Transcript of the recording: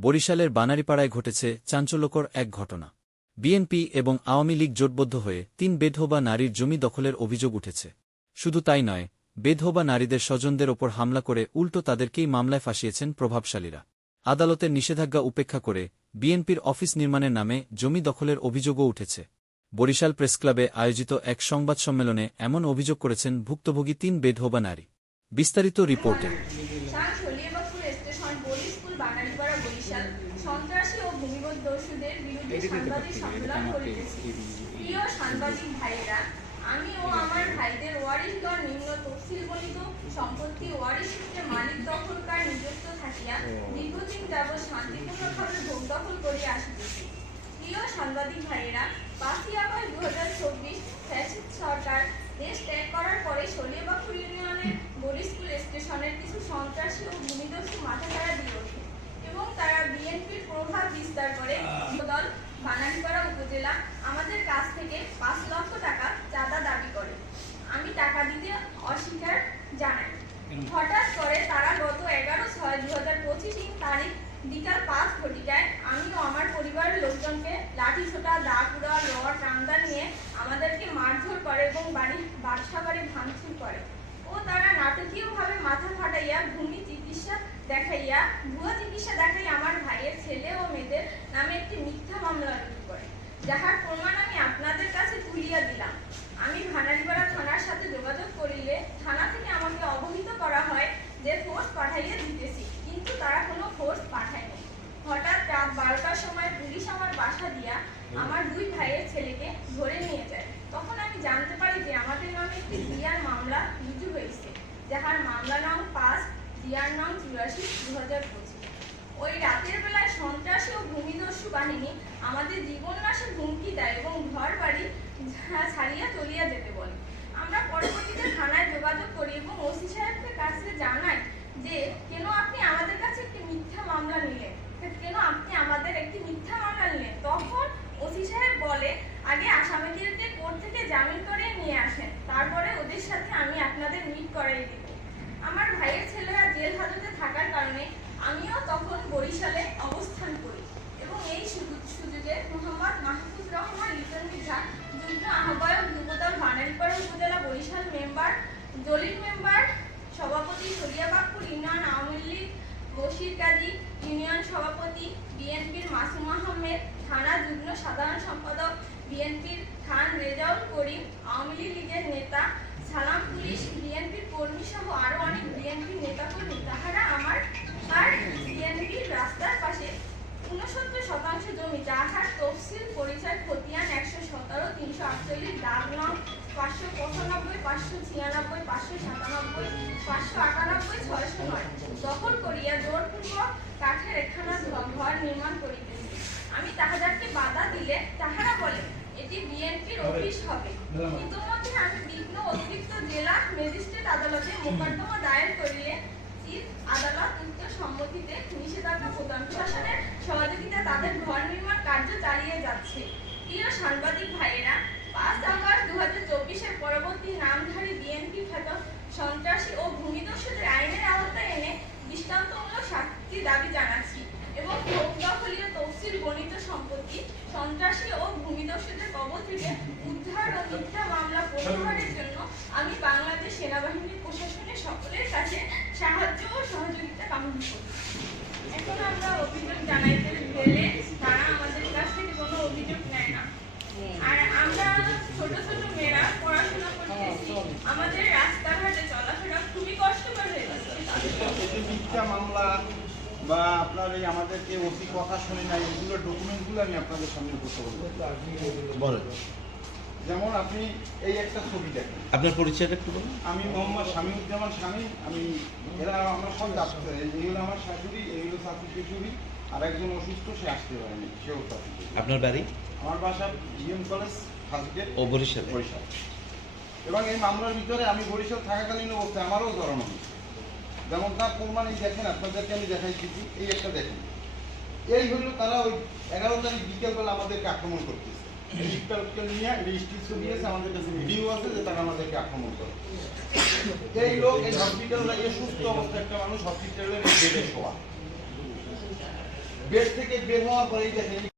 বরিশালের বানারীপাড়ায় ঘটেছে চাঞ্চল্যকর এক ঘটনা। বিএনপি এবং আওয়ামী লীগ জোটবদ্ধ হয়ে তিন বেধবা নারীর জমি দখলের অভিযোগ উঠেছে। শুধু তাই নয়, বেধবা নারীদের স্বজনদের ওপর হামলা করে উল্টো তাদেরকেই মামলায় ফাঁসিয়েছেন প্রভাবশালীরা। আদালতের নিষেধাজ্ঞা উপেক্ষা করে বিএনপির অফিস নির্মাণের নামে জমি দখলের অভিযোগও উঠেছে। বরিশাল প্রেসক্লাবে আয়োজিত এক সংবাদ সম্মেলনে এমন অভিযোগ করেছেন ভুক্তভোগী তিন বেধবা নারী। বিস্তারিত রিপোর্টে। বানারীপাড়া বরিশাল সন্ত্রাসী ও ভূমিগত বিরুদ্ধে সাংবাদিক সম্মেলন করিতেছি প্রিয় সাংবাদিক ভাইয়েরা আমি ও আমার ভাইদের ওয়ারিশগণ নিম্ন তফসিলবলিত সম্পত্তি ওয়ারিশ সূত্রে মালিক দখলকার নিজস্ব থাকিয়া দীর্ঘদিন যাবৎ শান্তিপূর্ণভাবে ভোগ দখল করিয়া আসিতেছি। প্রিয় সাংবাদিক ভাইয়েরা পাঁচই আগস্ট দু হাজার চব্বিশ ফ্যাসিস্ট সরকার দেশ ত্যাগ করার পরে শলিয়াবাপুর ইউনিয়নের বলি স্কুল স্টেশনের কিছু সন্ত্রাসী ও ভূমিদস্যু মাথা তারা দিয়ে ওঠে এবং তারা বিএনপির প্রভাব বিস্তার করে দল বানারীপাড়া উপজেলা আমাদের কাছ থেকে পাঁচ লক্ষ টাকা চাঁদা দাবি করে। আমি টাকা দিতে অস্বীকার জানাই। হঠাৎ করে তারা গত এগারো ছয় দু হাজার পঁচিশ তারিখ বিকাল পাঁচ ঘটিকায় আমি ও আমার পরিবারের লোকজনকে লাঠি ছোটা দা কুড়া রড টান্দা নিয়ে আমাদেরকে মারধর করে এবং বাড়ি বাসা বাড়ি ভাঙচুর করে ও তারা নাটকীয়ভাবে মাথা ফাটাইয়া ভূমি চিকিৎসা দেখাইয়া ভুয়া চিকিৎসা দেখাই আমার ভাইয়ের ছেলে ও মেয়েদের নামে একটি মিথ্যা মামলা রুজু করে যাহার প্রমাণ আমি আপনাদের কাছে তুলিয়া দিলাম আমি ভানারিপাড়া থানার সাথে যোগাযোগ করিলে থানা থেকে আমাকে অবহিত করা হয় যে ফোর্স পাঠাইয়া দিতেছি কিন্তু তারা কোনো ফোর্স পাঠায়নি হঠাৎ রাত বারোটার সময় পুলিশ আমার বাসা দিয়া আমার দুই ভাইয়ের ছেলেকে ধরে নিয়ে যায়। তখন আমি জানতে পারি যে আমাদের নামে একটি জিয়ার মামলা রুজু হয়েছে, যাহার মামলা নাম পাঁচ জিয়ার নাম চুরাশি দু হাজার পঁচিশ। ওই রাতের বেলায় সন্ত্রাসী ও ভূমিদস্যু বাহিনী আমাদের জীবন নাশের হুমকি দেয় এবং ঘর বাড়ি ছাড়িয়া চলিয়া যেতে বলে। আমরা পরবর্তীতে থানায় যোগাযোগ করি এবং ওসি সাহেবের কাছে জানাই যে কেন আপনি আমাদের কাছে একটি মিথ্যা মামলা নিলেন কেন আপনি আমাদের একটি মিথ্যা মামলা নিলেন তখন ওসি সাহেব বলে আগে আসামিদেরকে কোর্ট থেকে জামিন করে নিয়ে আসেন তারপরে ওদের সাথে আমি আপনাদের মিট করাই দিব আমার ভাইয়ের ছেলেরা জেল হাজতে থাকার কারণে আমিও তখন বরিশালে অবস্থান করি এবং এই সুযোগ- সুযোগে মোহাম্মদ মাহফুজ রহমান লিটন মির্জা যুগ্ম আহ্বায়ক যুবদল বানারীপাড়া উপজেলা বরিশাল মেম্বার দলিল মেম্বার সভাপতি সরিয়াবাগপুর ইউনিয়ন আওয়ামী লীগ বশির কাজী ইউনিয়ন সভাপতি বিএনপির মাসুম আহমেদ, থানা যুগ্ম সাধারণ সম্পাদক বিএনপির খান রেজাউল করিম, আওয়ামী লীগের নেতা সালাম পুলিশ, বিএনপির কর্মী সহ আরও অনেক বিএনপির নেতাকর্মী। তাহারা আমার আর বিএনপির রাস্তার পাশে ঊনসত্তর শতাংশ জমি, যাহার তফসিল পরিচয় খতিয়ান একশো সতেরো, তিনশো আটচল্লিশ দাগ নং পাঁচশো পঁচানব্বই, পাঁচশো ছিয়ানব্বই, পাঁচশো সাতানব্বই, পাঁচশো আটানব্বই, ছয়শো নয়। দখল করিয়া জোরপূর্বক কাঠের একখানা ঘর নির্মাণ করিতেছি। আমি তাহাদেরকে বাধা দিলে তাহারা বলে এটি বিএনপির অফিস হবে। ইতিমধ্যে আমি বিঘ্ন অতিরিক্ত জেলা ম্যাজিস্ট্রেট আদালতে মোকদ্দমা দায়ের করিলে আদালত উক্ত সম্মতিতে নিষেধাজ্ঞা প্রদান প্রশাসনের সহযোগিতা তাদের ঘর নির্মাণ কার্য চালিয়ে যাচ্ছে। প্রিয় সাংবাদিক ভাইয়েরা পাঁচ আগস্ট দু হাজার চব্বিশের পরবর্তী নামধারী বিএনপি খ্যাত সন্ত্রাসী ও ভূমিদস্যুদের দৃষ্টান্তমূলক শাস্তি দাবি জানাচ্ছি এবং ভোগ দখলীয় তফসিল গণিত সম্পত্তি সন্ত্রাসী ও ভূমিদস্যুদের কবল থেকে উদ্ধার ও মিথ্যা মামলা প্রত্যাহারের জন্য আমি বাংলাদেশ সেনাবাহিনী প্রশাসনের সকলের কাছে সাহায্য ও সহযোগিতা কামনা করি এখন আমরা অভিযোগ জানাইতে গেলে তারা আমাদের কাছ থেকে কোনো অভিযোগ নেয় না আর আমরা ছোট ছোট মেয়েরা পড়াশোনা করতেছি আমাদের রাস্তাঘাটে চলাফেরা খুবই কষ্টকর হয়ে যাচ্ছে এই যে মিথ্যা মামলা বা আপনার এই আমাদের আমাদেরকে অতি কথা শুনে নাই এগুলো ডকুমেন্টগুলো আমি আপনাদের সামনে উপস্থাপন করব। বলেন। যেমন আপনি এই একটা ছবি দেখেন। আপনার পরিচয়টা একটু বলুন। আমি মোহাম্মদ শামীউজ্জামান স্বামী আমি এরা আমার সব ডাক্তার এইগুলো আমার শাশুড়ি এইগুলো শাশুড়ি শ্বশুরি আর একজন অসুস্থ সে আসতে পারেনি সেও শাশুড়ি আপনার বাড়ি? আমার বাসা জিএম কলেজ ফার্স্ট গেট ও বরিশালে। বরিশাল। এবং এই মামলার ভিতরে আমি বরিশাল থাকাকালীন অবস্থায় আমারও জড়ানো হয়েছে। যেমন তার প্রমাণ এই দেখেন, আপনাদেরকে আমি দেখাই দিচ্ছি। এই একটা দেখেন। এই হলো তারা ওই এগারো তারিখ বিকেলবেলা আমাদেরকে আক্রমণ করতেছে। নিয়ে রেজিস্ট্রি আমাদের কাছে ভিডিও আছে যে তারা আমাদেরকে আক্রমণ করে। এই লোক এই হসপিটালে গিয়ে সুস্থ অবস্থা একটা মানুষ হসপিটালে বেডে শোয়া। বেড থেকে বের হওয়ার পরে এই দেখেন